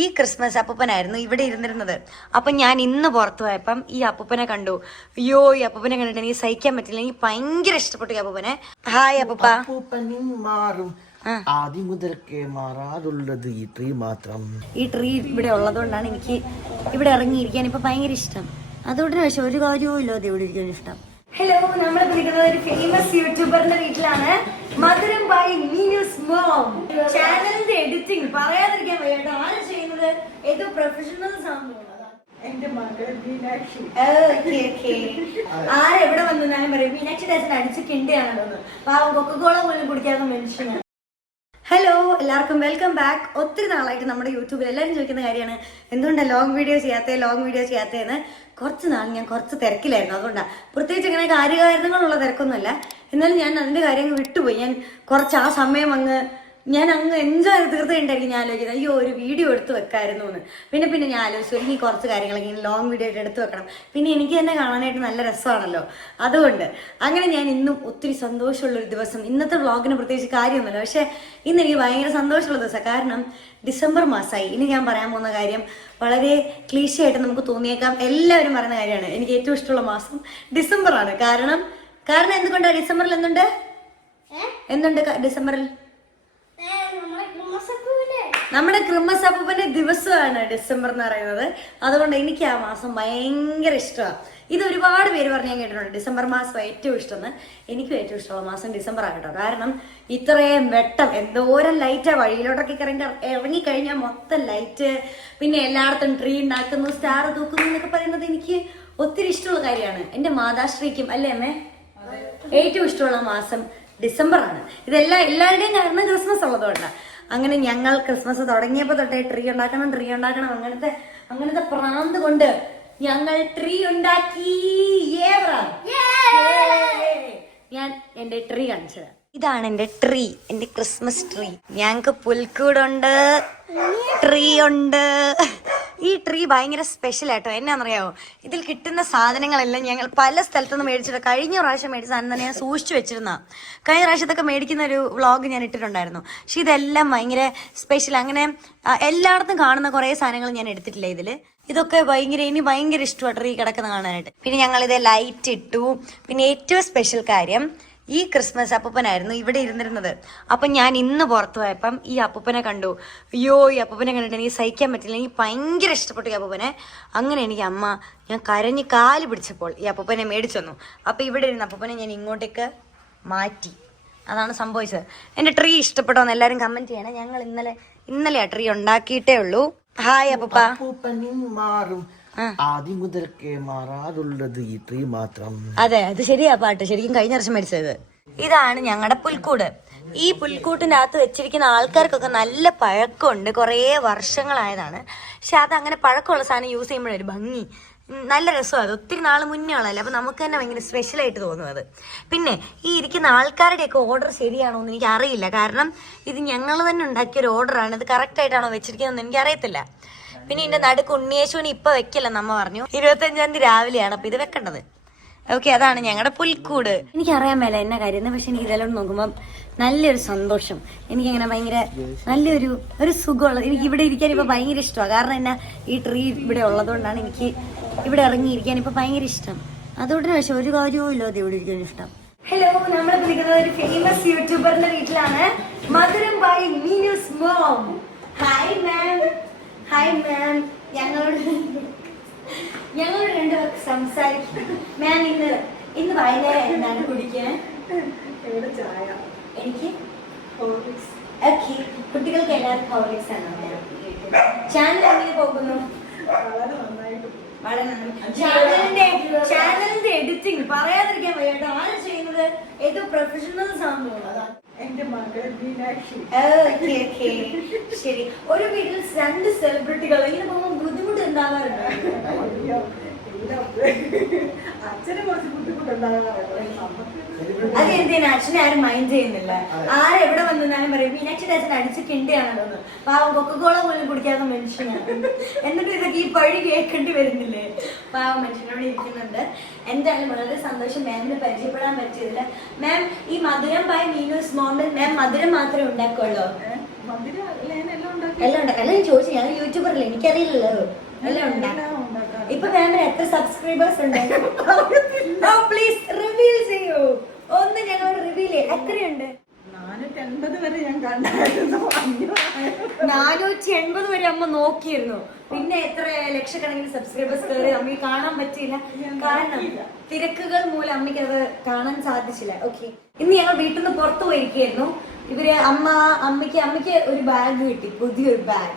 ഈ ക്രിസ്മസ് അപ്പൂപ്പനായിരുന്നു ഇവിടെ ഇരുന്നിരുന്നത്. അപ്പൊ ഞാൻ ഇന്ന് പുറത്തു പോയപ്പം ഈ അപ്പൂപ്പനെ കണ്ടു. അയ്യോ, ഈ അപ്പൂപ്പനെ കണ്ടിട്ട് എനിക്ക് സഹിക്കാൻ പറ്റില്ല. എനിക്ക് ഭയങ്കര ഇഷ്ടപ്പെട്ടു ഈ അപ്പൂപ്പനെ. ഹായ് അപ്പൂപ്പ. ആദ്യം മുതൽക്കേ മാറാറുള്ളത് ഈ ട്രീ മാത്രം. ഈ ട്രീ ഇവിടെ ഉള്ളതുകൊണ്ടാണ് എനിക്ക് ഇവിടെ ഇറങ്ങിയിരിക്കാൻ ഇപ്പൊ ഭയങ്കര ഇഷ്ടം. അതുകൊണ്ട് പക്ഷെ ഒരു കാര്യവും ഇല്ലാതെ ഇവിടെ ഇരിക്കാൻ ഇഷ്ടം. ഹലോ, നമ്മൾ വിളിക്കുന്നത് ഒരു ഫേമസ് യൂട്യൂബറിന്റെ വീട്ടിലാണ്. Madhuram by Meenu's mom. ചാനലിന്റെ എഡിറ്റിംഗ് പറയാതിരിക്കാൻ വയ്യാട്ടോ. ആര് ചെയ്യുന്നത്? ഏതോ പ്രൊഫഷണൽസ് ആണ്. എന്റെ മകൾ മീനാക്ഷി. ആരെവിടെ വന്നാലും പറയും മീനാക്ഷി ഡാൻസിന് അടിച്ച് കിണ്ടിയാണല്ലോ. പാവം കൊക്കക്കോള പോലും കുടിക്കാത്ത മനുഷ്യനാണ്. ഹലോ, എല്ലാവർക്കും വെൽക്കം ബാക്ക്. ഒത്തിരി നാളായിട്ട് നമ്മുടെ യൂട്യൂബിൽ എല്ലാവരും ചോദിക്കുന്ന കാര്യമാണ് എന്തുകൊണ്ടാണ് ലോങ് വീഡിയോ ചെയ്യാത്തതെന്ന്. കുറച്ച് നാൾ ഞാൻ കുറച്ച് തിരക്കിലായിരുന്നു. അതുകൊണ്ടാണ്, പ്രത്യേകിച്ച് ഇങ്ങനെ കാര്യകാരണങ്ങളുള്ള തിരക്കൊന്നുമല്ല. എന്നാലും ഞാൻ അതിൻ്റെ കാര്യങ്ങൾ വിട്ടുപോയി. ഞാൻ കുറച്ച് ആ സമയം ഞാൻ അങ്ങ് എൻജോയ് ചെയ്ത് തീർത്തിട്ടുണ്ടായിരിക്കും. ഞാൻ ആലോചിക്കുന്നത് അയ്യോ ഒരു വീഡിയോ എടുത്ത് വെക്കായിരുന്നു എന്ന്. പിന്നെ ഞാൻ ആലോചിച്ചു എനിക്ക് കുറച്ച് കാര്യങ്ങളൊക്കെ ഇങ്ങനെ ലോങ് വീഡിയോ ആയിട്ട് എടുത്ത് വെക്കണം. പിന്നെ എനിക്ക് തന്നെ കാണാനായിട്ട് നല്ല രസമാണല്ലോ. അതുകൊണ്ട് അങ്ങനെ ഞാൻ ഇന്നും ഒത്തിരി സന്തോഷമുള്ളൊരു ദിവസം. ഇന്നത്തെ വ്ളോഗിന് പ്രത്യേകിച്ച് കാര്യമൊന്നുമില്ല, പക്ഷേ ഇന്ന് എനിക്ക് ഭയങ്കര സന്തോഷമുള്ള ദിവസമാണ്. കാരണം ഡിസംബർ മാസമായി. ഇനി ഞാൻ പറയാൻ പോകുന്ന കാര്യം വളരെ ക്ലീശയായിട്ട് നമുക്ക് തോന്നിയേക്കാം. എല്ലാവരും പറയുന്ന കാര്യമാണ്. എനിക്ക് ഏറ്റവും ഇഷ്ടമുള്ള മാസം ഡിസംബറാണ്. കാരണം എന്തുകൊണ്ടാണ് ഡിസംബറിൽ എന്തുണ്ട് ഡിസംബറിൽ? നമ്മുടെ ക്രിസ്മസ് അപ്പൂപ്പന്റെ ദിവസമാണ് ഡിസംബർ എന്ന് പറയുന്നത്. അതുകൊണ്ട് എനിക്ക് ആ മാസം ഭയങ്കര ഇഷ്ടമാണ്. ഇത് ഒരുപാട് പേര് പറഞ്ഞ് ഞാൻ കേട്ടിട്ടുണ്ട് ഡിസംബർ മാസം ഏറ്റവും ഇഷ്ടമെന്ന്. എനിക്കും ഏറ്റവും ഇഷ്ടമുള്ള മാസം ഡിസംബർ ആകട്ടോ. കാരണം ഇത്രയും വെട്ടം, എന്തോരം ലൈറ്റാണ്. വഴിയിലോട്ടൊക്കെ ഇറങ്ങിക്കഴിഞ്ഞാൽ മൊത്തം ലൈറ്റ്, പിന്നെ എല്ലായിടത്തും ട്രീ ഉണ്ടാക്കുന്നു, സ്റ്റാർ തൂക്കുന്നു എന്നൊക്കെ പറയുന്നത് എനിക്ക് ഒത്തിരി ഇഷ്ടമുള്ള കാര്യമാണ്. എൻ്റെ മാതാശ്രീക്കും അല്ലേ അമ്മേ ഏറ്റവും ഇഷ്ടമുള്ള മാസം ഡിസംബറാണ്. എല്ലാവരുടെയും കാരണം ക്രിസ്മസ് ഉള്ളതുകൊണ്ടാണ്. അങ്ങനെ ഞങ്ങൾ ക്രിസ്മസ് തുടങ്ങിയപ്പോൾ തൊട്ടേ ട്രീ ഉണ്ടാക്കണം അങ്ങനത്തെ പ്രാന്ത് കൊണ്ട് ഞങ്ങൾ ട്രീ ഉണ്ടാക്കി. ഞാൻ എന്റെ ട്രീ കാണിച്ചത്. ഇതാണ് എന്റെ ട്രീ, എന്റെ ക്രിസ്മസ് ട്രീ. ഞങ്ങക്ക് പുൽക്കൂടുണ്ട്, ട്രീ ഉണ്ട്. ഈ ട്രീ ഭയങ്കര സ്പെഷ്യൽ ആയിട്ടോ. എന്നാന്നറിയാവോ, ഇതിൽ കിട്ടുന്ന സാധനങ്ങളെല്ലാം ഞങ്ങൾ പല സ്ഥലത്തുനിന്ന് മേടിച്ചിട്ട് കഴിഞ്ഞ പ്രാവശ്യം മേടിച്ച സാധനം തന്നെ ഞാൻ സൂക്ഷിച്ചു വെച്ചിരുന്ന. കഴിഞ്ഞ പ്രാവശ്യത്തൊക്കെ മേടിക്കുന്ന ഒരു വ്ളോഗ് ഞാൻ ഇട്ടിട്ടുണ്ടായിരുന്നു. പക്ഷെ ഇതെല്ലാം ഭയങ്കര സ്പെഷ്യൽ. അങ്ങനെ എല്ലായിടത്തും കാണുന്ന കുറേ സാധനങ്ങൾ ഞാൻ എടുത്തിട്ടില്ല ഇതില്. ഇതൊക്കെ എനിക്ക് ഭയങ്കര ഇഷ്ടമാണ് ട്രീ കിടക്കുന്ന കാണാനായിട്ട്. പിന്നെ ഞങ്ങളിത് ലൈറ്റ് ഇട്ടു. പിന്നെ ഏറ്റവും സ്പെഷ്യൽ കാര്യം, ഈ ക്രിസ്മസ് അപ്പൂപ്പനായിരുന്നു ഇവിടെ ഇരുന്നിരുന്നത്. അപ്പം ഞാൻ ഇന്ന് പുറത്തു പോയപ്പം ഈ അപ്പൂപ്പനെ കണ്ടു. അയ്യോ, ഈ അപ്പൂപ്പനെ കണ്ടിട്ട് എനിക്ക് സഹിക്കാൻ പറ്റില്ല. എനിക്ക് ഭയങ്കര ഇഷ്ടപ്പെട്ടു ഈ അപ്പൂപ്പനെ. അങ്ങനെ എനിക്ക് ഞാൻ കരഞ്ഞ് കാല് പിടിച്ചപ്പോൾ ഈ അപ്പൂപ്പനെ മേടിച്ചു തന്നു. അപ്പം ഇവിടെ ഇരുന്ന അപ്പൂപ്പനെ ഞാൻ ഇങ്ങോട്ടേക്ക് മാറ്റി. അതാണ് സംഭവിച്ചത്. എൻ്റെ ട്രീ ഇഷ്ടപ്പെട്ടോ എന്ന് എല്ലാവരും കമൻറ്റ് ചെയ്യണം. ഞങ്ങൾ ഇന്നലെ ആ ട്രീ ഉണ്ടാക്കിയിട്ടേ ഉള്ളൂ. ഹായ് അപ്പൂപ്പ. ആദ്യം മുതൽക്കേ മാറാറുള്ളത് ഈ ട്രീ മാത്രം. അതെ, അത് ശരിയാ പാട്ട്. ശരിക്കും കഴിഞ്ഞ വർഷം മേടിച്ചത്. ഇതാണ് ഞങ്ങളുടെ പുൽക്കൂട്. ഈ പുൽക്കൂട്ടിന്റെ അകത്ത് വെച്ചിരിക്കുന്ന ആൾക്കാർക്കൊക്കെ നല്ല പഴക്കമുണ്ട്, കുറേ വർഷങ്ങളായതാണ്. പക്ഷെ അത് അങ്ങനെ പഴക്കമുള്ള സാധനം യൂസ് ചെയ്യുമ്പോഴൊരു ഭംഗി, നല്ല രസമാണ്. അത് ഒത്തിരി നാൾ മുന്നേ ഉള്ളതല്ലേ. അപ്പം നമുക്ക് തന്നെ ഭയങ്കര സ്പെഷ്യലായിട്ട് തോന്നുന്നത്. പിന്നെ ഈ ഇരിക്കുന്ന ആൾക്കാരുടെയൊക്കെ ഓർഡർ ശരിയാണോ എന്ന് എനിക്ക് അറിയില്ല. കാരണം ഇത് ഞങ്ങൾ തന്നെ ഉണ്ടാക്കിയൊരു ഓർഡറാണ്. ഇത് കറക്റ്റായിട്ടാണോ വെച്ചിരിക്കുന്നതെന്ന് എനിക്കറിയത്തില്ല. പിന്നെ ഇതിന്റെ നടുക്ക് ഉണ്ണിയേശുവിന് ഇപ്പൊ വെക്കില്ലെന്ന് അമ്മ പറഞ്ഞു. 25-ാം തീയതി രാവിലെയാണ് അപ്പൊ ഇത് വെക്കേണ്ടത്. ഓക്കെ, അതാണ് ഞങ്ങളുടെ പുൽക്കൂട്. എനിക്കറിയാൻ മേല എന്നാ കാര്യം, പക്ഷെ എനിക്ക് ഇതെല്ലാം നോക്കുമ്പോൾ നല്ലൊരു സന്തോഷം. എനിക്കങ്ങനെ ഭയങ്കര നല്ലൊരു സുഖമുള്ളത്. എനിക്ക് ഇവിടെ ഇരിക്കാൻ ഇപ്പൊ ഭയങ്കര ഇഷ്ടമാണ്. കാരണം എന്നാ, ഈ ട്രീ ഇവിടെ ഉള്ളതുകൊണ്ടാണ് എനിക്ക് ഇവിടെ ഇറങ്ങിയിരിക്കാൻ ഇപ്പൊ ഭയങ്കര ഇഷ്ടം. അതുകൊണ്ട് പക്ഷെ ഒരു കാര്യവും ഇല്ലാതെ ഇവിടെ ഇരിക്കാൻ ഇഷ്ടം. ഹലോ, നമ്മൾ വിളിക്കുന്നത് ഒരു ഫേമസ് യൂട്യൂബറിന്റെ വീട്ടിലാണ്. Madhuram by Meenu's mom. Hi ma'am. ഞങ്ങളോട് രണ്ടുപേർക്ക് സംസാരിക്കും. മാം, ഇന്ന് വൈകുന്നേരം എന്താണ് കുടിക്കാൻ? എനിക്ക് ഓക്കെ. കുട്ടികൾക്ക് എല്ലാവർക്കും ഹോർലിക്സ് ആണ്. ചാനൽ എങ്ങനെ പോകുന്നു? വളരെ നന്നായി. ചാനലിന്റെ എഡിറ്റിംഗ് പറയാതിരിക്കാൻ വയ്യാട്ടോ. ആര് ചെയ്യുന്നത്? ഏതോ പ്രൊഫഷണൽസ് ആണ്. എന്റെ മകൾ മീനാക്ഷി. ശരി. ഒരു വീട്ടിൽ 2 സെലിബ്രിറ്റികൾ ഇങ്ങനെ പോകുമ്പോൾ ബുദ്ധിമുട്ട് ഉണ്ടാവാറുണ്ട്? അച്ഛന് കുറച്ച് ബുദ്ധിമുട്ടുണ്ടാകാറുണ്ട്. അത് എന്തിനാ അച്ഛനെ ആരും മൈൻഡ് ചെയ്യുന്നില്ല. ആരെവിടെ വന്നാലും പറയും മീനാക്ഷി അച്ഛൻ അടിച്ച് കിണ്ടിയാണല്ലോ. പാവം കൊക്കക്കോള പോലും കുടിക്കാത്ത മനുഷ്യനാണ്. എന്നിട്ട് ഇതൊക്കെ ഈ പഴി കേൾക്കേണ്ടി വരുന്നില്ലേ? പാവം മനുഷ്യനോട് ഇരിക്കുന്നുണ്ട്. എന്തായാലും വളരെ സന്തോഷം മാമിനെ പരിചയപ്പെടാൻ പറ്റിയതില്ല. മാം, ഈ മധുരം ബൈ മീനൂസ് മോമിൽ മാം മധുരം മാത്രമേ ഉണ്ടാക്കുള്ളൂ? എല്ലാം ഉണ്ട്. എല്ലാം ഞാൻ ചോദിച്ചു, ഞാൻ യൂട്യൂബറല്ലേ, എനിക്കറിയില്ലല്ലോ. എല്ലാം ഉണ്ടാ. ഇപ്പൊ മാമിന് എത്ര സബ്സ്ക്രൈബേഴ്സ് ഉണ്ട്? പ്ലീസ് റിവീൽ ചെയ്യൂ. ഒന്ന് ഞങ്ങളോട് റിവീൽ ചെയ്യും. എത്രയുണ്ട്? 480 വരെ ഞാൻ കണ്ടായിരുന്നു. 480 വരെ അമ്മ നോക്കിയിരുന്നു. പിന്നെ എത്ര ലക്ഷക്കണക്കിന് സബ്സ്ക്രൈബേഴ്സ് കയറി അമ്മയ്ക്ക് കാണാൻ പറ്റിയില്ല. കാരണം തിരക്കുകൾ മൂലം അമ്മയ്ക്ക് അത് കാണാൻ സാധിച്ചില്ല. ഓക്കെ, ഇന്ന് ഞങ്ങൾ വീട്ടിൽ നിന്ന് പുറത്തു പോയിരിക്കുകയായിരുന്നു. അമ്മയ്ക്ക് ഒരു ബാഗ് കിട്ടി, പുതിയൊരു ബാഗ്.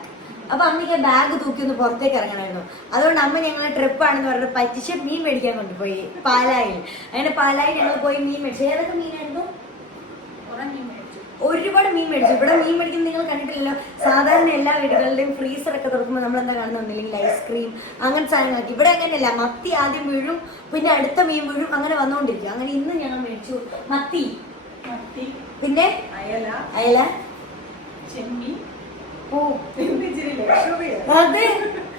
അപ്പൊ അമ്മയ്ക്ക് ബാഗ് തൂക്കി ഒന്ന് പുറത്തേക്ക് ഇറങ്ങണമായിരുന്നു. അതുകൊണ്ട് അമ്മ ഞങ്ങളെ ട്രിപ്പാണെന്ന് പറഞ്ഞിട്ട് പറ്റിച്ച് മീൻ മേടിക്കാൻ കൊണ്ടുപോയി പാലായിൽ. അങ്ങനെ പാലായിൽ ഞങ്ങൾ പോയി മീൻ മേടിച്ചു. ഏതൊക്കെ മീനായിരുന്നു? ഒരുപാട് മീൻ മേടിച്ചു. ഇവിടെ മീൻ മേടിക്കുന്നത് നിങ്ങൾ കണ്ടിട്ടില്ലല്ലോ. സാധാരണ എല്ലാ വീടുകളുടെയും ഫ്രീസറൊക്കെ തുറക്കുമ്പോൾ നമ്മൾ എന്താ കാണുന്നില്ലെങ്കിൽ ഐസ്ക്രീം അങ്ങനത്തെ സാധനങ്ങളൊക്കെ. ഇവിടെ അങ്ങനെയല്ല, മത്തി ആദ്യം വീഴും, പിന്നെ അടുത്ത മീൻ വീഴും, അങ്ങനെ വന്നുകൊണ്ടിരിക്കും. അങ്ങനെ ഇന്ന് ഞങ്ങൾ മേടിച്ചു മത്തി, പിന്നെ അയല, ചെമ്മീൻ. ഓ അതെ,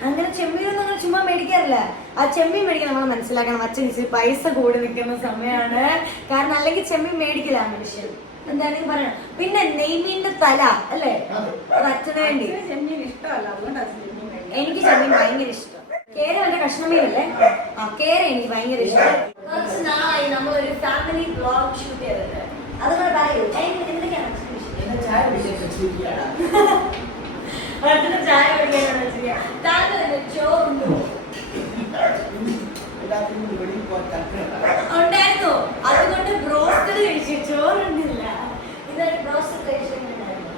അങ്ങനെ ചെമ്മീനൊന്നും നമ്മൾ ചുമ്മാ മേടിക്കാറില്ല. ആ ചെമ്മീൻ മേടിക്കാൻ നമ്മൾ മനസ്സിലാക്കണം, അച്ഛൻ ഇച്ചിരി പൈസ കൂടി നിൽക്കുന്ന സമയമാണ്. കാരണം അല്ലെങ്കിൽ ചെമ്മീൻ മേടിക്കില്ല ആ മനുഷ്യൻ. എന്താണെങ്കിലും പറയണം. പിന്നെ നെയ്മീന്റെ തല അല്ലേ, അത് അച്ഛന് വേണ്ടി. ചെമ്മീൻ ഇഷ്ടമല്ല, അതുകൊണ്ടാണ് എനിക്ക് ചെമ്മീൻ ഭയങ്കര ഇഷ്ടം. കേര എന്റെ കഷ്ണമീനല്ലേ, ആ കേര എനിക്ക് ഭയങ്കര ഇഷ്ടം. കുറച്ച് നാളായി നമ്മളൊരു ഫാമിലി വ്ലോഗ് ഷൂട്ട് ചെയ്തിട്ട്. അതുകൊണ്ട് പറയൂ, എന്തൊക്കെയാണ് ചായ കുടിക്കാനാണ് ചോറുണ്ടോ? ഉണ്ടായിരുന്നു, അതുകൊണ്ട് ബ്രോസ്റ്റഡ് കഴിച്ചു, ചോറുണ്ടില്ല. ഇതൊരു ബ്രോസ്റ്റഡ് കഴിച്ചിട്ടുണ്ടായിരുന്നു.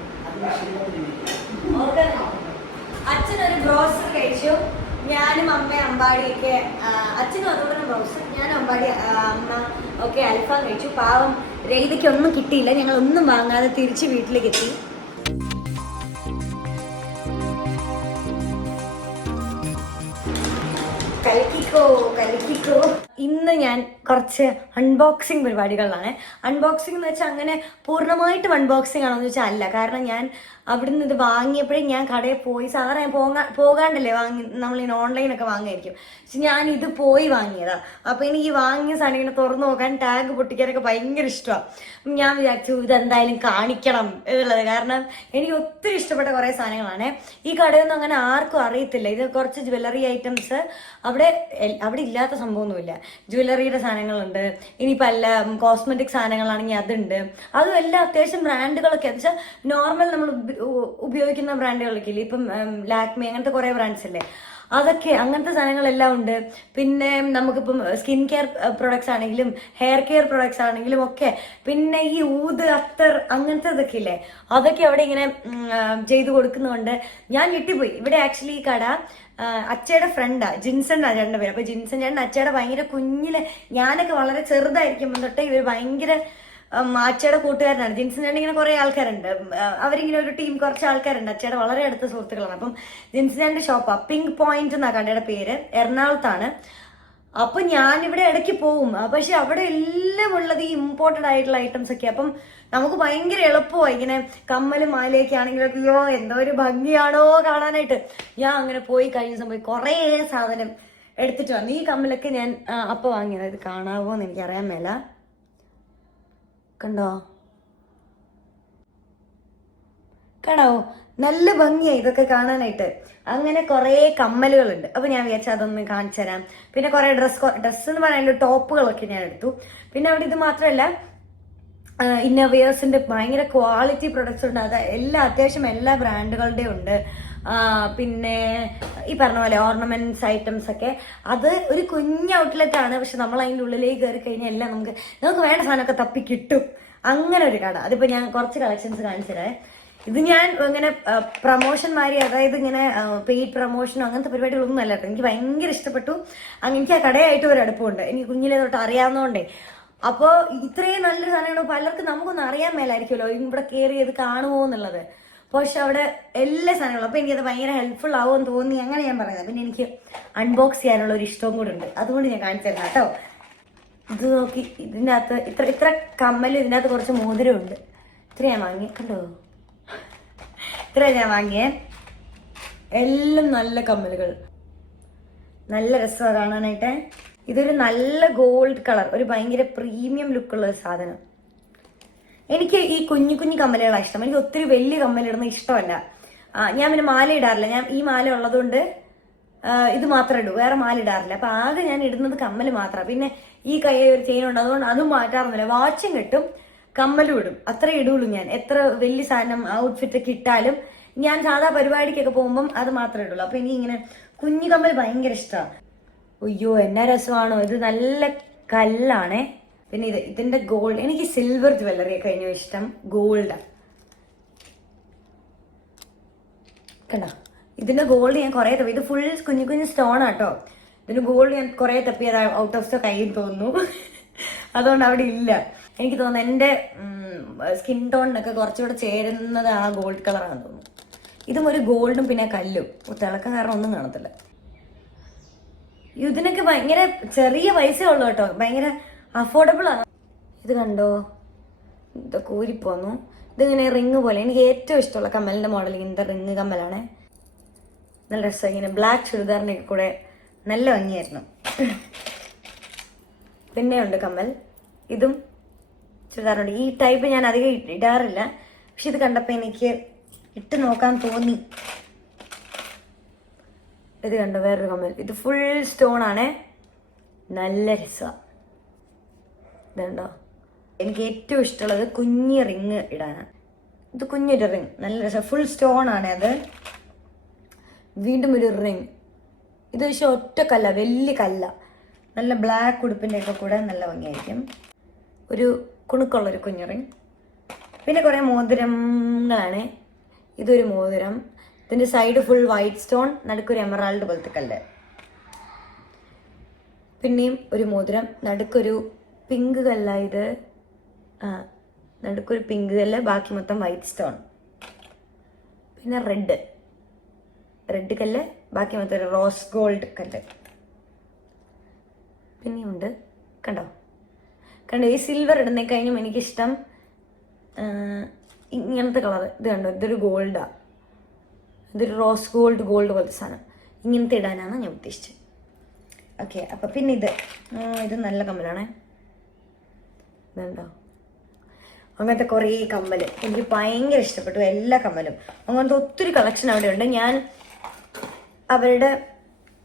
അച്ഛനൊരു ബ്രോസ്റ്റഡ് കഴിച്ചു, ഞാനും അമ്മയും അമ്പാടിയൊക്കെ. അച്ഛനും അതുപോലെ ബ്രോസ്റ്റഡ്, ഞാനും അമ്പാടി അമ്മ ഒക്കെ അൽഫാം കഴിച്ചു. പാവം രേതയ്ക്ക് ഒന്നും കിട്ടിയില്ല. ഞങ്ങൾ ഒന്നും വാങ്ങാതെ തിരിച്ച് വീട്ടിലേക്ക് എത്തി. കലക്കിക്കോ. ഇന്ന് ഞാൻ കുറച്ച് അൺബോക്സിങ് പരിപാടികളിലാണ്. അൺബോക്സിംഗ് എന്ന് വെച്ചാൽ അങ്ങനെ പൂർണ്ണമായിട്ടും അൺബോക്സിംഗ് ആണോ എന്ന് വെച്ചാൽ അല്ല. കാരണം ഞാൻ അവിടുന്ന് ഇത് വാങ്ങിയപ്പോഴേ ഞാൻ കടയിൽ പോയി, സാധാരണ ഞാൻ പോകാണ്ടല്ലേ നമ്മളിങ്ങനെ ഓൺലൈനൊക്കെ വാങ്ങുമായിരിക്കും. പക്ഷെ ഞാൻ ഇത് പോയി വാങ്ങിയതാ. അപ്പൊ എനിക്ക് ഈ വാങ്ങിയ സാധനം ഇങ്ങനെ തുറന്നു നോക്കാൻ, ടാഗ് പൊട്ടിക്കാനൊക്കെ ഭയങ്കര ഇഷ്ടമാണ്. ഞാൻ വിചാരിച്ചു ഇതെന്തായാലും കാണിക്കണം എന്നുള്ളത്. കാരണം എനിക്ക് ഒത്തിരി ഇഷ്ടപ്പെട്ട കുറേ സാധനങ്ങളാണ്. ഈ കടയൊന്നും അങ്ങനെ ആർക്കും അറിയത്തില്ല. ഇത് കുറച്ച് ജ്വല്ലറി ഐറ്റംസ്, അവിടെ ഇല്ലാത്ത സംഭവമൊന്നുമില്ല. ജ്വല്ലറിയുടെ സാധനങ്ങളുണ്ട്, ഇനിയിപ്പോൾ അല്ല കോസ്മെറ്റിക് സാധനങ്ങളാണെങ്കിൽ അതുണ്ട്. അതും എല്ലാം അത്യാവശ്യം ബ്രാൻഡുകളൊക്കെ എന്ന് വെച്ചാൽ നോർമൽ നമ്മൾ ഉപയോഗിക്കുന്ന ബ്രാൻഡുകളൊക്കെ ഇല്ലേ, ഇപ്പം ലാക്മി അങ്ങനത്തെ കുറേ ബ്രാൻഡ്സ് അല്ലേ, അതൊക്കെ അങ്ങനത്തെ സാധനങ്ങളെല്ലാം ഉണ്ട്. പിന്നെ നമുക്കിപ്പം സ്കിൻ കെയർ പ്രൊഡക്ട്സ് ആണെങ്കിലും ഹെയർ കെയർ പ്രൊഡക്ട്സ് ആണെങ്കിലും ഒക്കെ. പിന്നെ ഈ ഊത്, അത്തർ അങ്ങനത്തെ ഇതൊക്കെ ഇല്ലേ, അതൊക്കെ അവിടെ ഇങ്ങനെ ചെയ്ത് കൊടുക്കുന്നതുകൊണ്ട് ഞാൻ ഞെട്ടിപ്പോയി. ഇവിടെ ആക്ച്വലി ഈ കട അച്ചയുടെ ഫ്രണ്ടാ, ജിൻസൺ ആ ചേട്ടൻ്റെ പേര്. അപ്പൊ ജിൻസൺ ചേട്ടൻ അച്ചയുടെ ഭയങ്കര കുഞ്ഞിലെ, ഞാനൊക്കെ വളരെ ചെറുതായിരിക്കുമ്പോൾ തൊട്ടേ ഇവർ ഭയങ്കര അച്ചയുടെ കൂട്ടുകാരനാണ്. ജിൻസൺ ചേട്ടൻ ഇങ്ങനെ കുറെ ആൾക്കാരുണ്ട്, അവരിങ്ങനെ ഒരു ടീം, കുറച്ച് ആൾക്കാരുണ്ട്. അച്ചയുടെ വളരെ അടുത്ത സുഹൃത്തുക്കളാണ്. അപ്പം ജിൻസൺ ചേട്ടൻ്റെ ഷോപ്പാ പിങ്ക് പോയിന്റ് എന്നാ കടയുടെ പേര്, എറണാകുളത്താണ്. അപ്പൊ ഞാനിവിടെ ഇടയ്ക്ക് പോവും. പക്ഷെ അവിടെ എല്ലാം ഉള്ളത് ഈ ഇമ്പോർട്ടഡ് ആയിട്ടുള്ള ഐറ്റംസ് ഒക്കെ. അപ്പം നമുക്ക് ഭയങ്കര എളുപ്പമായി ഇങ്ങനെ കമ്മലും മാലയൊക്കെ ആണെങ്കിലും, അയ്യോ എന്തോ ഒരു ഭംഗിയാണോ കാണാനായിട്ട്. ഞാൻ അങ്ങനെ പോയി കഴിഞ്ഞ സമയം കുറേ സാധനം എടുത്തിട്ട് വന്നു. ഈ കമ്മലൊക്കെ ഞാൻ അപ്പൊ വാങ്ങിയത്. ഇത് കാണാവോ എന്ന് എനിക്കറിയാൻ മേല. കാണാവോ? നല്ല ഭംഗിയായി ഇതൊക്കെ കാണാനായിട്ട്. അങ്ങനെ കുറേ കമ്മലുകളുണ്ട്. അപ്പൊ ഞാൻ വിചാരിച്ചാൽ അതൊന്ന് കാണിച്ചു തരാം. പിന്നെ കുറെ ഡ്രസ്സ് എന്ന് പറയാനുള്ള ടോപ്പുകളൊക്കെ ഞാൻ എടുത്തു. പിന്നെ അവിടെ ഇത് മാത്രമല്ല, ഇന്നോവേഴ്സിന്റെ ഭയങ്കര ക്വാളിറ്റി പ്രൊഡക്ട്സ് ഉണ്ട്. അത് അത്യാവശ്യം എല്ലാ ബ്രാൻഡുകളുടെയും ഉണ്ട്. പിന്നെ ഈ പറഞ്ഞ പോലെ ഓർണമെന്റ്സ് ഐറ്റംസ് ഒക്കെ. അത് ഒരു കുഞ്ഞ് ഔട്ട്ലെറ്റ് ആണ്, പക്ഷെ നമ്മൾ അതിൻ്റെ ഉള്ളിലേക്ക് കയറി കഴിഞ്ഞാൽ എല്ലാം നമുക്ക് വേണ്ട സാധനമൊക്കെ തപ്പി കിട്ടും. അങ്ങനെ ഒരു കട. അതിപ്പോ ഞാൻ കുറച്ച് കളക്ഷൻസ് കാണിച്ചു തരാം. ഇത് ഞാൻ ഇങ്ങനെ പ്രൊമോഷൻ മാതിരി, അതായത് ഇങ്ങനെ പെയ്ഡ് പ്രൊമോഷനോ അങ്ങനത്തെ പരിപാടികളൊന്നും അല്ല. എനിക്ക് ഭയങ്കര ഇഷ്ടപ്പെട്ടു. എനിക്ക് ആ കടയായിട്ട് ഒരു അടുപ്പമുണ്ട്, എനിക്ക് കുഞ്ഞിലെ തൊട്ട് അറിയാവുന്നതുകൊണ്ടേ. അപ്പോൾ ഇത്രയും നല്ലൊരു സാധനങ്ങൾ പലർക്കും നമുക്കൊന്നും അറിയാൻ മേലായിരിക്കുമല്ലോ ഇവിടെ കയറി ഇത് കാണുമോ എന്നുള്ളത്. പക്ഷെ അവിടെ എല്ലാ സാധനങ്ങളും, അപ്പൊ എനിക്കത് ഭയങ്കര ഹെൽപ്ഫുൾ ആവുമെന്ന് തോന്നി, അങ്ങനെ ഞാൻ പറയുന്നത്. പിന്നെ എനിക്ക് അൺബോക്സ് ചെയ്യാനുള്ള ഒരു ഇഷ്ടവും കൂടെ ഉണ്ട്, അതുകൊണ്ട് ഞാൻ കാണിച്ചു തരാം കേട്ടോ. ഇത് നോക്കി, ഇതിൻ്റെ അകത്ത് ഇത്ര കമ്മലും ഇതിൻ്റെ അകത്ത് കുറച്ച് മോതിരമുണ്ട്. ഇത്ര ഞാൻ വാങ്ങി, കണ്ടോ? ഇത്ര ഞാൻ വാങ്ങിയേ. എല്ലാം നല്ല കമ്മലുകൾ, നല്ല രസമാണ് കാണാനായിട്ട്. ഇതൊരു നല്ല ഗോൾഡ് കളർ, ഒരു ഭയങ്കര പ്രീമിയം ലുക്കുള്ള ഒരു സാധനം. എനിക്ക് ഈ കുഞ്ഞു കുഞ്ഞു കമ്മലുകളാണ് ഇഷ്ടം. എനിക്ക് ഒത്തിരി വലിയ കമ്മലിടുന്ന ഇഷ്ടമല്ല. ഞാൻ പിന്നെ മാല ഇടാറില്ല. ഞാൻ ഈ മാല ഉള്ളതുകൊണ്ട് ഇത് മാത്രമേ ഇടൂ, വേറെ മാല ഇടാറില്ല. അപ്പൊ ആകെ ഞാൻ ഇടുന്നത് കമ്മൽ മാത്രമാണ്. പിന്നെ ഈ കൈ ഒരു ചെയിൻ ഉണ്ട്, അതുകൊണ്ട് അതും മാറ്റാറൊന്നുമില്ല. വാച്ചും കിട്ടും, കമ്മലും ഇടും, അത്രേ ഇടുള്ളൂ ഞാൻ. എത്ര വലിയ സാധനം ഔട്ട്ഫിറ്റ് ഒക്കെ ഇട്ടാലും ഞാൻ സാധാ പരിപാടിക്കൊക്കെ പോകുമ്പം അത് മാത്രമേ ഇടുള്ളൂ. അപ്പൊ എനിക്ക് ഇങ്ങനെ കുഞ്ഞു കമ്മൽ ഭയങ്കര ഇഷ്ടമാണ്. അയ്യോ എന്നാ രസമാണോ ഇത്, നല്ല കല്ലാണേ. പിന്നെ ഇതിന്റെ ഗോൾഡ്, എനിക്ക് സിൽവർ ജ്വല്ലറി ഒക്കെ കഴിഞ്ഞ ഇഷ്ടം ഗോൾഡാണ്. കണ്ടോ, ഇതിന്റെ ഗോൾഡ് ഞാൻ കുറെ തപ്പി. ഇത് ഫുൾ കുഞ്ഞു കുഞ്ഞു സ്റ്റോൺ ആട്ടോ. ഇതിന്റെ ഗോൾഡ് ഞാൻ കുറെ തപ്പിയത് ഔട്ട് ഓഫ് സ്റ്റോക്ക് കയ്യിൽ തോന്നുന്നു. അതുകൊണ്ട് അവിടെ ഇല്ല. എനിക്ക് തോന്നുന്നു എന്റെ സ്കിൻ ടോണിനൊക്കെ കുറച്ചുകൂടെ ചേരുന്നത് ആ ഗോൾഡ് കളറാണെന്ന് തോന്നുന്നു. ഇതും ഒരു ഗോൾഡും പിന്നെ കല്ലും. തിളക്കം കാരണം ഒന്നും കാണത്തില്ല. ഇതിനൊക്കെ ഭയങ്കര ചെറിയ പൈസ ഉള്ളു കേട്ടോ, ഭയങ്കര അഫോർഡബിൾ ആണ്. ഇത് കണ്ടോ, ഇതൊക്കെ ഊരിപ്പോന്നു. ഇതിങ്ങനെ റിങ് പോലെ. എനിക്ക് ഏറ്റവും ഇഷ്ടമുള്ള കമ്മലിന്റെ മോഡൽ ഇങ്ങനത്തെ റിങ് കമ്മലാണ്. നല്ല രസം. ഇങ്ങനെ ബ്ലാക്ക് ചുരിദാറിന്റെ കൂടെ നല്ല ഭംഗിയായിരുന്നു. പിന്നെ ഉണ്ട് കമ്മൽ, ഇതും ചുരിദാറുണ്ട്. ഈ ടൈപ്പ് ഞാൻ അധികം ഇടാറില്ല, പക്ഷെ ഇത് കണ്ടപ്പോ എനിക്ക് ഇട്ട് നോക്കാൻ തോന്നി. ഇത് കണ്ടോ, വേറൊരു കമ്മൽ. ഇത് ഫുൾ സ്റ്റോൺ ആണ്, നല്ല രസമാണ്. ഇതുണ്ടോ, എനിക്ക് ഏറ്റവും ഇഷ്ടമുള്ളത് കുഞ്ഞ് റിങ് ഇടാനാണ്. ഇത് കുഞ്ഞൊരു റിങ്, നല്ല രസം, ഫുൾ സ്റ്റോൺ ആണ് അത്. വീണ്ടും ഒരു റിങ്. ഇത് പക്ഷെ ഒറ്റ കല്ല, വലിയ കല്ല. നല്ല ബ്ലാക്ക് ഉടുപ്പിൻ്റെ ഒക്കെ കൂടെ നല്ല ഭംഗിയായിരിക്കും. ഒരു കുണുക്കുള്ളൊരു കുഞ്ഞു റിങ്. പിന്നെ കുറേ മോതിരങ്ങളാണ്. ഇതൊരു മോതിരം, ഇതിന്റെ സൈഡ് ഫുൾ വൈറ്റ് സ്റ്റോൺ, നടുക്കൊരു എമറാൾഡ് പോലത്തെ കല്ല്. പിന്നെയും ഒരു മോതിരം, നടുക്കൊരു പിങ്ക് കല്ല. ഇത് നടുക്കൊരു പിങ്ക് കല്ല്, ബാക്കി മൊത്തം വൈറ്റ് സ്റ്റോൺ. പിന്നെ റെഡ് കല്ല്, ബാക്കി മൊത്തം ഒരു റോസ് ഗോൾഡ് കല്ല്. പിന്നെയുണ്ട്, കണ്ടോ ഈ സിൽവർ ഇടുന്ന കഴിഞ്ഞും എനിക്കിഷ്ടം ഇങ്ങനത്തെ കളർ. ഇത് കണ്ടോ, ഇതൊരു ഗോൾഡാ, ഇതൊരു റോസ് ഗോൾഡ് പോലത്തെ സാധനം. ഇങ്ങനത്തെ ഇടാനാണ് ഞാൻ ഉദ്ദേശിച്ചത്. ഓക്കെ, അപ്പൊ പിന്നെ ഇത് നല്ല കമ്മലാണ്. ഇതുണ്ടോ, അങ്ങനത്തെ കുറേ കമ്മൽ എനിക്ക് ഭയങ്കര ഇഷ്ടപ്പെട്ടു, എല്ലാ കമ്മലും. അങ്ങനത്തെ ഒത്തിരി കളക്ഷൻ അവിടെ ഉണ്ട്. ഞാൻ അവരുടെ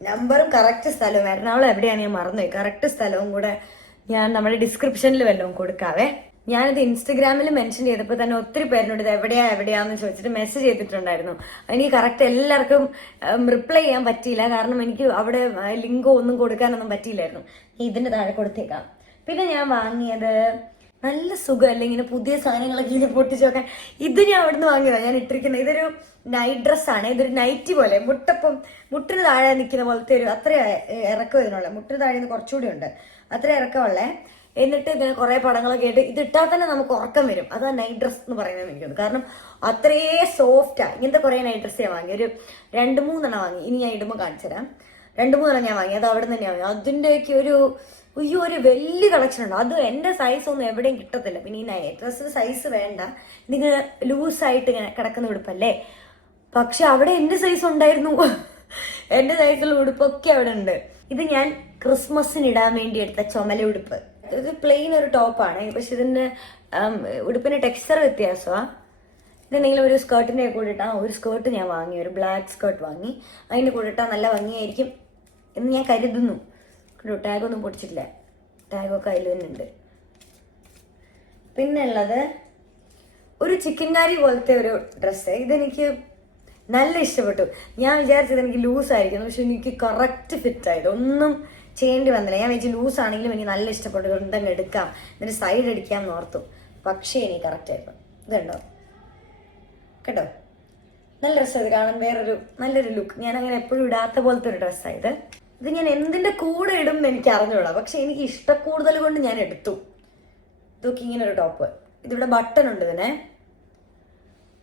നമ്പറും കറക്റ്റ് സ്ഥലവും, എറണാകുളം എവിടെയാണ് ഞാൻ മറന്നുപോയി, കറക്റ്റ് സ്ഥലവും കൂടെ ഞാൻ നമ്മുടെ ഡിസ്ക്രിപ്ഷനിൽ വല്ലതും കൊടുക്കാവേ. ഞാനിത് ഇൻസ്റ്റഗ്രാമിൽ മെൻഷൻ ചെയ്തപ്പോൾ തന്നെ ഒത്തിരി പേരിനോട് ഇത് എവിടെയാന്ന് ചോദിച്ചിട്ട് മെസ്സേജ് ചെയ്തിട്ടുണ്ടായിരുന്നു. എനിക്ക് കറക്റ്റ് എല്ലാവർക്കും റിപ്ലൈ ചെയ്യാൻ പറ്റിയില്ല, കാരണം എനിക്ക് അവിടെ ലിങ്കോ ഒന്നും കൊടുക്കാനൊന്നും പറ്റിയില്ലായിരുന്നു. ഇതിന്റെ താഴെ കൊടുത്തേക്കാം. പിന്നെ ഞാൻ വാങ്ങിയത് നല്ല സുഖമല്ല ഇങ്ങനെ പുതിയ സാധനങ്ങളൊക്കെ ഇങ്ങനെ പൊട്ടിച്ചു നോക്കാൻ. ഇത് ഞാൻ അവിടെ നിന്ന് വാങ്ങിയതാണ്, ഞാൻ ഇട്ടിരിക്കുന്നത്. ഇതൊരു നൈറ്റ് ഡ്രസ്സാണ്. ഇതൊരു നൈറ്റി പോലെ, മുട്ടിന് താഴെ നിൽക്കുന്ന പോലത്തെ ഒരു അത്ര ഇറക്കം ഇതിനുള്ള. മുട്ടിന് താഴെ നിന്ന് കുറച്ചുകൂടി ഉണ്ട്, അത്ര ഇറക്കമുള്ളേ. എന്നിട്ട് ഇതിന് കുറെ പടങ്ങളൊക്കെ ആയിട്ട് ഇത് ഇട്ടാൽ തന്നെ നമുക്ക് ഉറക്കം വരും. അതാണ് നൈറ്റ് ഡ്രസ് എന്ന് പറയുന്നത് എനിക്കുണ്ട്. കാരണം അത്രേ സോഫ്റ്റാ. ഇങ്ങനത്തെ കുറെ നൈറ്റ് ഡ്രസ് ഞാൻ വാങ്ങി, ഒരു 2-3 വാങ്ങി. ഇനി ഞാൻ ഇടുമ്പോൾ കാണിച്ചു തരാം. 2-3 ഞാൻ വാങ്ങി, അത് അവിടെ നിന്ന് തന്നെയാണ് വാങ്ങി. അതിൻ്റെയൊക്കെ ഒരു വലിയ കളക്ഷൻ ഉണ്ട്. അത് എൻ്റെ സൈസ് ഒന്നും എവിടെയും കിട്ടത്തില്ല. പിന്നെ ഈ നൈറ്റ് ഡ്രസ്സിന് സൈസ് വേണ്ട, ഇതിങ്ങനെ ലൂസായിട്ട് ഇങ്ങനെ കിടക്കുന്ന ഉടുപ്പല്ലേ. പക്ഷെ അവിടെ എൻ്റെ സൈസ് ഉണ്ടായിരുന്നു, എൻ്റെ സൈസിലുള്ള ഉടുപ്പൊക്കെ അവിടെ ഉണ്ട്. ഇത് ഞാൻ ക്രിസ്മസിന് ഇടാൻ വേണ്ടി എടുത്ത ചുമല ഉടുപ്പ്. ഇത് പ്ലെയിൻ ഒരു ടോപ്പാണ്, പക്ഷെ ഇതിന്റെ ഉടുപ്പിന്റെ ടെക്സ്ചർ വ്യത്യാസമാണ്. ഇതെന്തെങ്കിലും ഒരു സ്കേർട്ടിന്റെ കൂടെ ഇട്ടാൽ, ഒരു സ്കേർട്ട് ഞാൻ വാങ്ങി, ഒരു ബ്ലാക്ക് സ്കേർട്ട് വാങ്ങി. അതിന്റെ കൂടെ ഇട്ടാൽ നല്ല ഭംഗിയായിരിക്കും എന്ന് ഞാൻ കരുതുന്നു. ടാഗൊന്നും പൊടിച്ചിട്ടില്ല, ടാഗൊക്കെ അതിൽ തന്നെ ഉണ്ട്. പിന്നെ ഉള്ളത് ഒരു ചിക്കൻ കറി പോലത്തെ ഒരു ഡ്രസ്സ്. ഇതെനിക്ക് നല്ല ഇഷ്ടപ്പെട്ടു. ഞാൻ വിചാരിച്ചത് എനിക്ക് ലൂസായിരിക്കുന്നു, പക്ഷെ എനിക്ക് കറക്റ്റ് ഫിറ്റ് ആയത്, ഒന്നും ചെയ്യേണ്ടി വന്നില്ല. ഞാൻ വെച്ച് ലൂസ് ആണെങ്കിലും എനിക്ക് നല്ല ഇഷ്ടപ്പെട്ടു, ഉണ്ടെങ്കിൽ എടുക്കാം, എന്നിട്ട് സൈഡ് അടിക്കാമെന്ന് ഓർത്തു. പക്ഷേ എനിക്ക് കറക്റ്റ് ആയിരുന്നു. ഇതുണ്ടോ കേട്ടോ, നല്ല ഡ്രസ്സായത് കാണാൻ, നല്ലൊരു ലുക്ക്. ഞാൻ അങ്ങനെ എപ്പോഴും ഇടാത്ത പോലത്തെ ഒരു ഡ്രസ്സായത്. ഇത് ഞാൻ എന്തിന്റെ കൂടെ ഇടും എന്ന് എനിക്ക് അറിഞ്ഞൂടാ, പക്ഷെ എനിക്ക് ഇഷ്ടക്കൂടുതൽ കൊണ്ട് ഞാൻ എടുത്തു. ഇതൊക്കെ ഇങ്ങനെ ഒരു ടോപ്പ്, ഇതിവിടെ ബട്ടൺ ഉണ്ട് ഇതിനെ.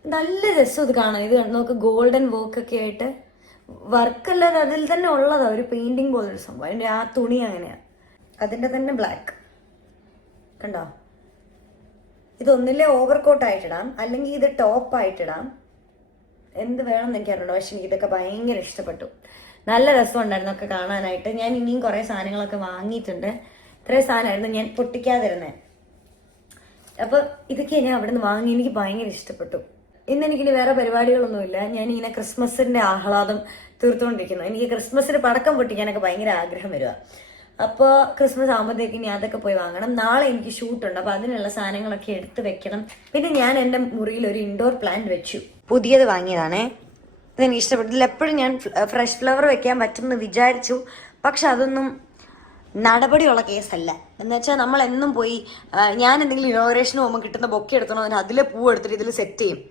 നല്ല രസം ഇത് കാണാൻ. ഇത് നോക്ക്, ഗോൾഡൻ വർക്കൊക്കെ ആയിട്ട്, വർക്കല്ലാതെ അതിൽ തന്നെ ഉള്ളതാ, ഒരു പെയിന്റിങ് പോലൊരു സംഭവം. അതിന്റെ ആ തുണി അങ്ങനെയാണ്, അതിന്റെ തന്നെ ബ്ലാക്ക് കണ്ടോ. ഇതൊന്നില്ലേ ഓവർകോട്ട് ആയിട്ടിടാം, അല്ലെങ്കിൽ ഇത് ടോപ്പ് ആയിട്ടിടാം, എന്ത് വേണമെന്ന് എനിക്കറിയണം. പക്ഷെ എനിക്ക് ഇതൊക്കെ ഭയങ്കര ഇഷ്ടപ്പെട്ടു, നല്ല രസമുണ്ടായിരുന്നു ഒക്കെ കാണാനായിട്ട്. ഞാൻ ഇനിയും കുറെ സാധനങ്ങളൊക്കെ വാങ്ങിയിട്ടുണ്ട്. ഇത്രയും സാധനമായിരുന്നു ഞാൻ പൊട്ടിക്കാതിരുന്നത്. അപ്പൊ ഇതൊക്കെ ഞാൻ അവിടെ നിന്ന് വാങ്ങി, എനിക്ക് ഭയങ്കര ഇഷ്ടപ്പെട്ടു. ഇന്ന് എനിക്കിനി വേറെ പരിപാടികളൊന്നുമില്ല. ഞാൻ ഇങ്ങനെ ക്രിസ്മസിന്റെ ആഹ്ലാദം തീർത്തുകൊണ്ടിരിക്കുന്നു. എനിക്ക് ക്രിസ്മസിന് പടക്കം പൊട്ടിക്കാനൊക്കെ ഭയങ്കര ആഗ്രഹം വരിക. അപ്പോൾ ക്രിസ്മസ് ആകുമ്പോഴത്തേക്ക് ഇനി അതൊക്കെ പോയി വാങ്ങണം. നാളെ എനിക്ക് ഷൂട്ടുണ്ട്, അപ്പോൾ അതിനുള്ള സാധനങ്ങളൊക്കെ എടുത്ത് വെക്കണം. പിന്നെ ഞാൻ എൻ്റെ മുറിയിൽ ഒരു ഇൻഡോർ പ്ലാന്റ് വെച്ചു, പുതിയത് വാങ്ങിയതാണേ. ഇതെനിക്ക് ഇഷ്ടപ്പെട്ടില്ല. എപ്പോഴും ഞാൻ ഫ്രഷ് ഫ്ലവർ വെക്കാൻ പറ്റുമെന്ന് വിചാരിച്ചു, പക്ഷെ അതൊന്നും നടപടിയുള്ള കേസല്ല. എന്ന് വെച്ചാൽ നമ്മൾ എന്നും പോയി ഞാൻ എന്തെങ്കിലും ഇനോഗ്രേഷന് പോകുമ്പോൾ കിട്ടുന്ന ബൊക്കെ എടുത്തണോ അതിന് അതിലെ പൂ എടുത്തിട്ട് ഇതിൽ സെറ്റ് ചെയ്യും.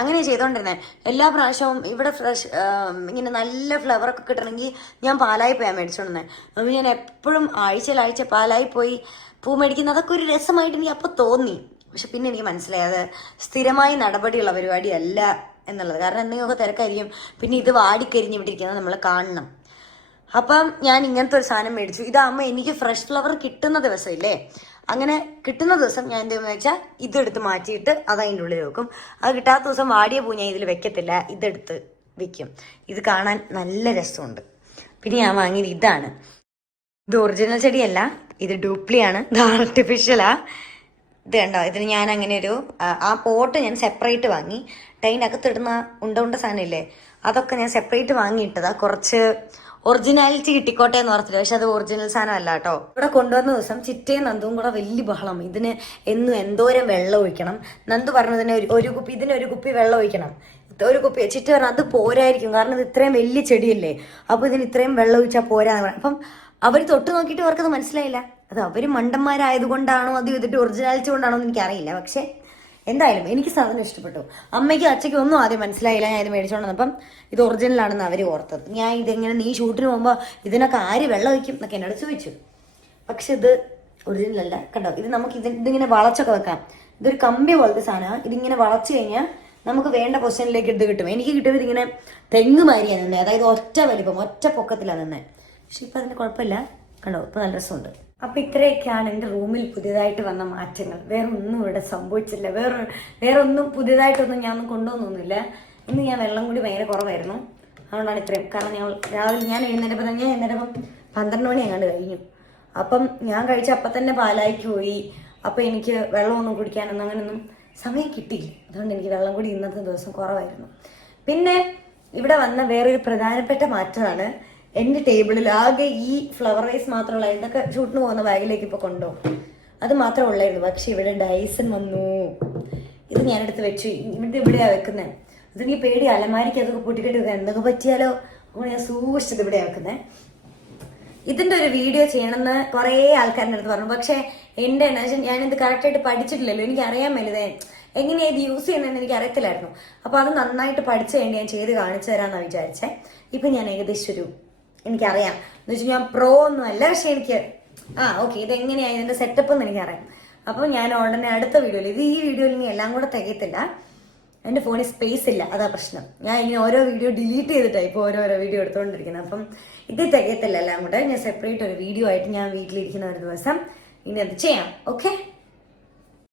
അങ്ങനെ ചെയ്തോണ്ടിരുന്നേ. എല്ലാ പ്രാവശ്യവും ഇവിടെ ഫ്രഷ് ഇങ്ങനെ നല്ല ഫ്ലവറൊക്കെ കിട്ടണമെങ്കിൽ ഞാൻ പാലായി പോയാൽ മേടിച്ചോണ്ടിരുന്നേ. അപ്പോൾ ഞാൻ എപ്പോഴും ആഴ്ച പാലായി പോയി പൂ മേടിക്കുന്ന അതൊക്കെ ഒരു രസമായിട്ട് എനിക്ക് അപ്പോൾ തോന്നി. പക്ഷെ പിന്നെ എനിക്ക് മനസ്സിലായി അത് സ്ഥിരമായി നടപടിയുള്ള പരിപാടിയല്ല എന്നുള്ളത്. കാരണം എന്തെങ്കിലുമൊക്കെ തിരക്കായിരിക്കും. പിന്നെ ഇത് വാടിക്കരിഞ്ഞ് വിട്ടിരിക്കുന്നത് നമ്മൾ കാണണം. അപ്പം ഞാൻ ഇങ്ങനത്തെ ഒരു സാധനം മേടിച്ചു. ഇതാകുമ്പോൾ എനിക്ക് ഫ്രഷ് ഫ്ലവർ കിട്ടുന്ന ദിവസമില്ലേ, അങ്ങനെ കിട്ടുന്ന ദിവസം ഞാൻ എന്തെന്ന് വെച്ചാൽ ഇതെടുത്ത് മാറ്റിയിട്ട് അത് അതിൻ്റെ ഉള്ളിൽ വെക്കും. അത് കിട്ടാത്ത ദിവസം വാടിയ പൂ ഞാൻ ഇതിൽ വെക്കത്തില്ല, ഇതെടുത്ത് വെക്കും. ഇത് കാണാൻ നല്ല രസമുണ്ട്. പിന്നെ ഞാൻ വാങ്ങിയത് ഇതാണ്. ഇത് ഒറിജിനൽ ചെടിയല്ല, ഇത് ഡ്യൂപ്ലിയാണ്, ഇത് ആർട്ടിഫിഷ്യലാ. ഇത് കണ്ടോ, ഇതിന് ഞാൻ അങ്ങനെ ഒരു ആ പോട്ട് ഞാൻ സെപ്പറേറ്റ് വാങ്ങി. അതിൻ്റെ അകത്തിടുന്ന ഉണ്ട സാധനം ഇല്ലേ, അതൊക്കെ ഞാൻ സെപ്പറേറ്റ് വാങ്ങിയിട്ടതാ. കുറച്ച് ഒറിജിനാലിറ്റി കിട്ടിക്കോട്ടെ എന്ന് പറഞ്ഞില്ല, പക്ഷെ അത് ഒറിജിനൽ സാധനം അല്ല കേട്ടോ. ഇവിടെ കൊണ്ടുവന്ന ദിവസം ചിറ്റയും നന്ദുവും കൂടെ വലിയ ബഹളം. ഇതിന് എന്നും എന്തോരം വെള്ളം ഒഴിക്കണം. നന്ദു പറഞ്ഞതിന് ഇതിനൊരു കുപ്പി വെള്ളം ഒഴിക്കണം. ഒരു കുപ്പി ചിറ്റ പറഞ്ഞാൽ അത് പോരായിരിക്കും, കാരണം ഇത് ഇത്രയും വലിയ ചെടിയല്ലേ, അപ്പോൾ ഇതിന് ഇത്രയും വെള്ളം ഒഴിച്ചാൽ പോരാന്ന് പറയാം. അപ്പം അവർ തൊട്ട് നോക്കിയിട്ട് അവർക്കത് മനസ്സിലായില്ല. അത് അവർ മണ്ടന്മാരായതുകൊണ്ടാണോ അത് ഇതിന്റെ ഒറിജിനാലിറ്റി കൊണ്ടാണോ എന്ന് എനിക്കറിയില്ല. പക്ഷെ എന്തായാലും എനിക്ക് സാധനം ഇഷ്ടപ്പെട്ടു. അമ്മയ്ക്കും അച്ഛയ്ക്കും ഒന്നും ആദ്യം മനസ്സിലായില്ല ഞാൻ ഇത് മേടിച്ചോണ്ടപ്പം ഇത് ഒറിജിനലാണെന്ന് അവർ ഓർത്തത്. ഞാൻ ഇതെങ്ങനെ നീ ഷൂട്ടിന് പോകുമ്പോൾ ഇതിനൊക്കെ ആര് വെള്ളം ഒഴിക്കും എന്നൊക്കെ എന്നോട് ചോദിച്ചു. പക്ഷെ ഇത് ഒറിജിനൽ അല്ല. കണ്ടോ, ഇത് നമുക്ക് ഇതിങ്ങനെ വളച്ചൊക്കെ വെക്കാം. ഇതൊരു കമ്പി പോലത്തെ സാധനമാണ്. ഇതിങ്ങനെ വളച്ചു കഴിഞ്ഞാൽ നമുക്ക് വേണ്ട പൊസിഷനിലേക്ക് ഇത് കിട്ടും. എനിക്ക് കിട്ടിയത് ഇതിങ്ങനെ തെങ്ങ് മാരിയാണ് നിന്നെ, അതായത് ഒറ്റ വലിപ്പം ഒറ്റ പൊക്കത്തിലാണ് നിന്നെ. പക്ഷെ ഇപ്പം അതിന് കുഴപ്പമില്ല. കണ്ടോ, ഇപ്പം നല്ല രസമുണ്ട്. അപ്പം ഇത്രയൊക്കെയാണ് എൻ്റെ റൂമിൽ പുതിയതായിട്ട് വന്ന മാറ്റങ്ങൾ. വേറെ ഒന്നും ഇവിടെ സംഭവിച്ചില്ല. വേറെ ഒന്നും പുതിയതായിട്ടൊന്നും ഞാൻ കൊണ്ടുവന്നൊന്നുമില്ല. ഇന്ന് ഞാൻ വെള്ളം കൂടി ഭയങ്കര കുറവായിരുന്നു, അതുകൊണ്ടാണ് ഇത്രയും. കാരണം രാവിലെ ഞാൻ എഴുന്നേറ്റപ്പം 12 മണി അങ്ങാണ്ട് കഴിഞ്ഞു. അപ്പം ഞാൻ കഴിച്ച അപ്പം തന്നെ പാലായിക്ക് പോയി. അപ്പം എനിക്ക് വെള്ളമൊന്നും കുടിക്കാനൊന്നും അങ്ങനെയൊന്നും സമയം കിട്ടിയില്ല. അതുകൊണ്ട് എനിക്ക് വെള്ളം കൂടി ഇന്നത്തെ ദിവസം കുറവായിരുന്നു. പിന്നെ ഇവിടെ വന്ന വേറൊരു പ്രധാനപ്പെട്ട മാറ്റമാണ്, എൻ്റെ ടേബിളിൽ ആകെ ഈ ഫ്ലവർ റൈസ് മാത്രമുള്ള, ഇതൊക്കെ ഷൂട്ടിന് പോകുന്ന ബാഗിലേക്ക് ഇപ്പോൾ കൊണ്ടുപോകും, അത് മാത്രമേ ഉള്ളായിരുന്നു. പക്ഷെ ഇവിടെ ഡൈസൺ വന്നു. ഇത് ഞാനെടുത്ത് വെച്ചു. ഇവിടെയാണ് വെക്കുന്നത്. അതെനിക്ക് പേടി, അലമാരിക്ക് അതൊക്കെ പൊട്ടിക്കെട്ടി വെക്കാൻ എന്തൊക്കെ പറ്റിയാലോ. അതുകൊണ്ട് ഞാൻ സൂക്ഷിച്ചത് ഇവിടെയാണ് വെക്കുന്നത്. ഇതിൻ്റെ ഒരു വീഡിയോ ചെയ്യണമെന്ന് കുറേ ആൾക്കാരുടെ അടുത്ത് പറഞ്ഞു. പക്ഷെ എൻ്റെ എന്നാ വെച്ചാൽ ഞാനിത് കറക്റ്റായിട്ട് പഠിച്ചിട്ടില്ലല്ലോ. എനിക്ക് അറിയാൻ മേലതേ എങ്ങനെയാണ് ഇത് യൂസ് ചെയ്യുന്നതെന്ന് എനിക്ക് അറിയത്തില്ലായിരുന്നു. അപ്പോൾ അത് നന്നായിട്ട് പഠിച്ചു വേണ്ടി ഞാൻ ചെയ്ത് കാണിച്ചു തരാമെന്നാണ് വിചാരിച്ചത്. ഇപ്പം ഞാൻ ഏകദേശം എനിക്കറിയാം. എന്ന് വെച്ചാൽ ഞാൻ പ്രോ ഒന്നും അല്ല, പക്ഷെ എനിക്ക് ഓക്കെ ഇതെങ്ങനെയാണ് ഇതിൻ്റെ സെറ്റപ്പ് എന്ന് എനിക്കറിയാം. അപ്പോൾ ഞാൻ ഉടനെ അടുത്ത വീഡിയോയിൽ ഈ വീഡിയോയിൽ ഇനി എല്ലാം കൂടെ തികയത്തില്ല. എൻ്റെ ഫോണിൽ സ്പേസ് ഇല്ല, അതാ പ്രശ്നം. ഞാൻ ഇനി ഓരോ വീഡിയോ ഡിലീറ്റ് ചെയ്തിട്ടാണ് ഇപ്പോൾ ഓരോരോ വീഡിയോ എടുത്തുകൊണ്ടിരിക്കുന്നത്. അപ്പം ഇത് തികയത്തില്ല എല്ലാം കൂടെ. ഞാൻ സെപ്പറേറ്റ് ഒരു വീഡിയോ ആയിട്ട് ഞാൻ വീട്ടിലിരിക്കുന്ന ഒരു ദിവസം ഇനി അത് ചെയ്യാം. ഓക്കെ.